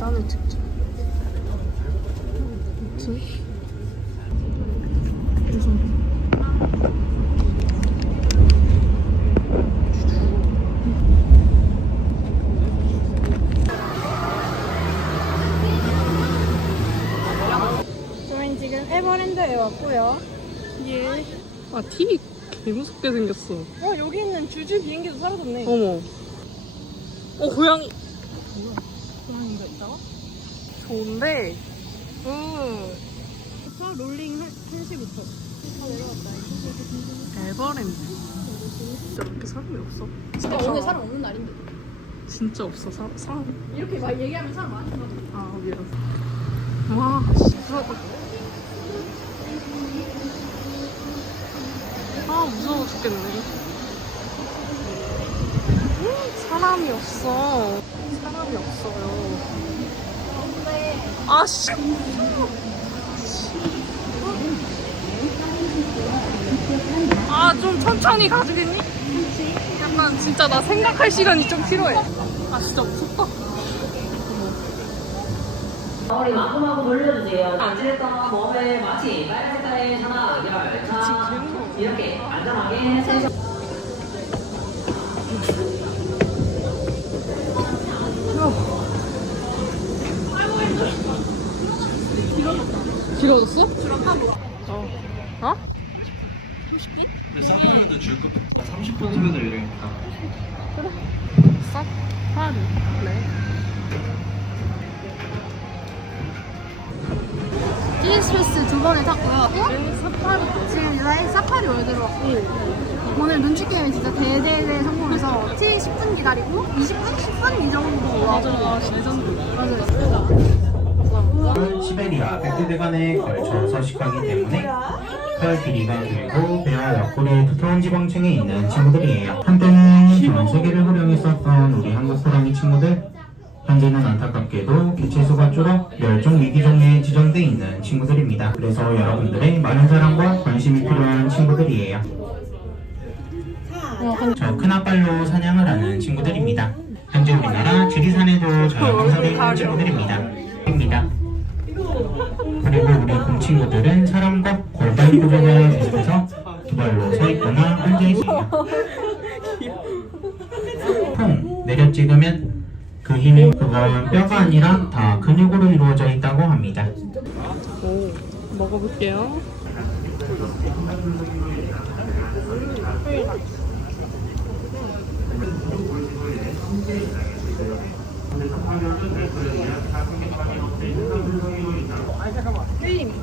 계단을 찍자. 그치? 무슨 저희는 지금 에버랜드에 왔고요. 예. 아, TV 개 무섭게 생겼어. 어, 여기 있는 주주 비행기도 사라졌네. 어머. 어, 고양이. 뭐야? 고양이가 있다가? 좋은데? 응. 부터 롤링 1시부터. 다 내려왔다. 에버랜드. 진짜 이렇게 사람이 없어? 진짜 오늘 사람 없는 날인데. 진짜 없어, 사, 사람. 이렇게 막 얘기하면 사람 많이 나. 아, 미안. 와, 씨, 무서워. 아, 무서워 죽겠네. 음, 사람이 없어. 사람이 없어요. 아, 씨. 아, 좀 천천히 가주겠니? 약간 진짜 나 생각할 시간이 좀 필요해. 아, 진짜 무섭다. 머리 마구마구 돌려주세요. 어찌됐건 몸에 마치 빨간 색깔의 하나, 열차 이렇게 안전하게 세서 길어졌어? 어. 어? 사파리도 줄 거. 30분 소요도 유령입니다. 싹? 파리. 네. 티스트레스 두 번을 탔고요. 사파리. 지금 유라이 사파리 월드로 왔고 오늘 눈치 게임이 진짜 대대대 성공해서 T 10분 기다리고 20분, 10분 이 정도 맞아, 레전드. 맞아요. 시베리아 백두대간에 걸쳐 서식하기 때문에 털 길이가 길고 배와 옆구리에 두터운 지방층이 있는 친구들이에요. 한때는 전 세계를 호령했었던 우리 한국 호랑이 친구들 현재는 안타깝게도 개체수가 줄어 멸종 위기종에 지정돼 있는 친구들입니다. 그래서 여러분들의 많은 사랑과 관심이 필요한 친구들이에요. 저 큰아빨로 사냥을 하는 친구들입니다. 현재 우리나라 지리산에도 잘 방사되어 있는 친구들입니다. 입니다. 그리고 우리 곰 친구들은 사람과 골반 구조가 비슷해서 두 발로 서 있거나 앉아 있어요. 퐁 내려 찍으면 그 힘이 그건 뼈가 아니라 다 근육으로 이루어져 있다고 합니다. 오, 먹어볼게요.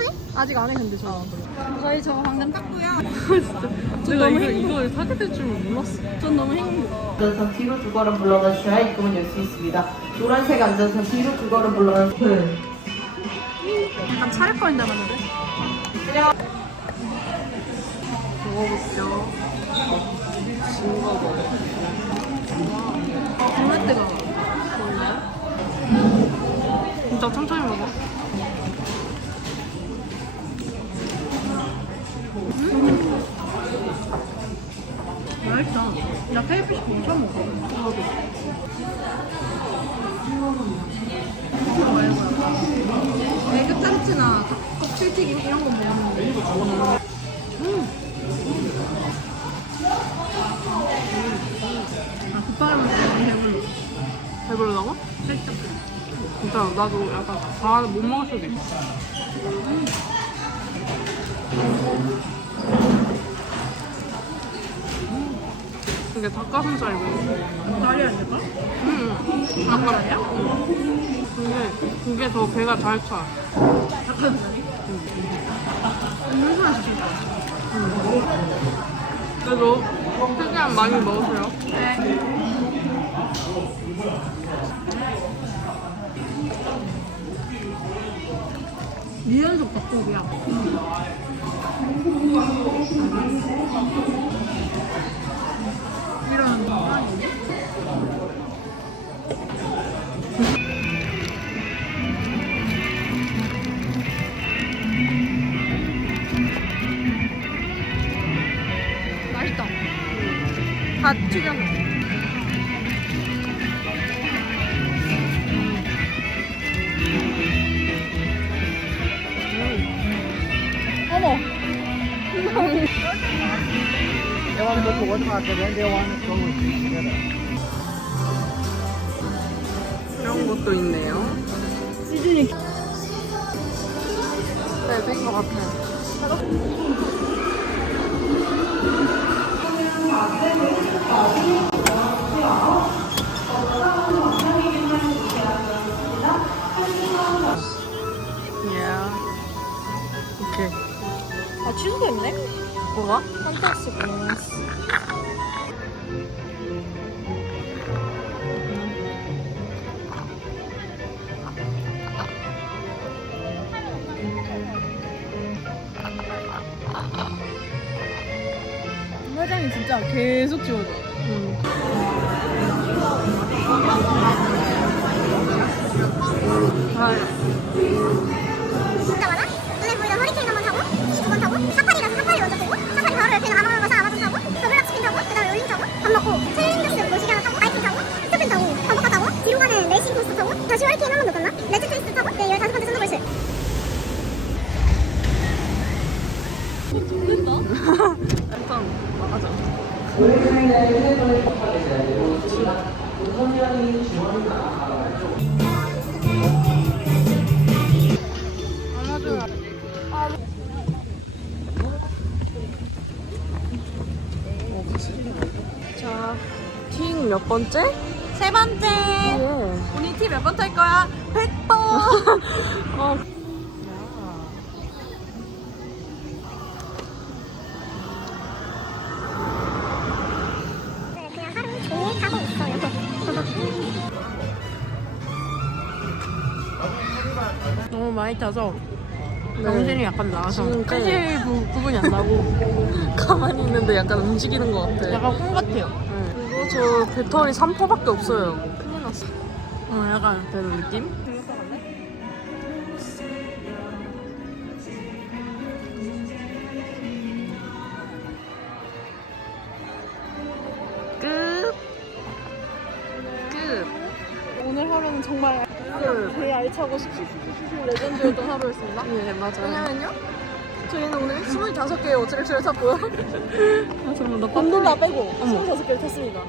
아 하네? 아직 안해 근데 저. 저희 저 방금 땄고요. 내가 이거, 이걸 사게 될 줄 몰랐어. 전 너무 행복해. 앉아서 뒤로 두 걸음 물러나 주셔야 입금을 열수 있습니다. 노란색 앉아서 뒤로 두 걸음 물러나 주셔야 약간 차례거리인 줄 알았는데. 먹어볼게요. 징거워. 정말 뜨거워. 진짜 천천히 먹어. 에그 타르트나 껍질튀김 이런 건 먹는데. 아, 국밥을 배불러. 살짝. 진짜 나도 약간 다 못 먹을 수도 있어. 이게 닭가슴살이고. 다리 안 될까? 응. 닭가슴살이야? 근데 그게 더 배가 잘 차. 닭가슴살이? 음료수나 시키자. 그래도 최대한 많이 먹으세요. 미연속 닭고기야. 이 이런 것도 있네요. 시즈닝. 네, 된것 같아요. Yeah. 오케이. 아 취소됐네? 뭐가? 컨텐츠 보너스. 화장이 진짜 계속 지워져. 아, 자. 자, 팅 몇 번째? 세 번째. 예. 언니 티몇번 탈 거야? 100번. 어. 너무 많이 타서 네. 정신이 약간 나가서 끄질 부, 부분이 안 나고 가만히 있는데 약간 움직이는 것 같아. 약간 꿈 같아요. 그리고 저 배터리 3%밖에 없어요. 큰일 났어. 어, 약간 그런 느낌? 정말 끝. 되게 알차고 슈슈슈슈슈 레전드였던 하루였습니다. 네, 맞아요. 왜냐면요. 저희는 오늘 25개의 어트랙션을 탔고요. 아, 정말 나 곤돌라 빼고 25개를 탔습니다.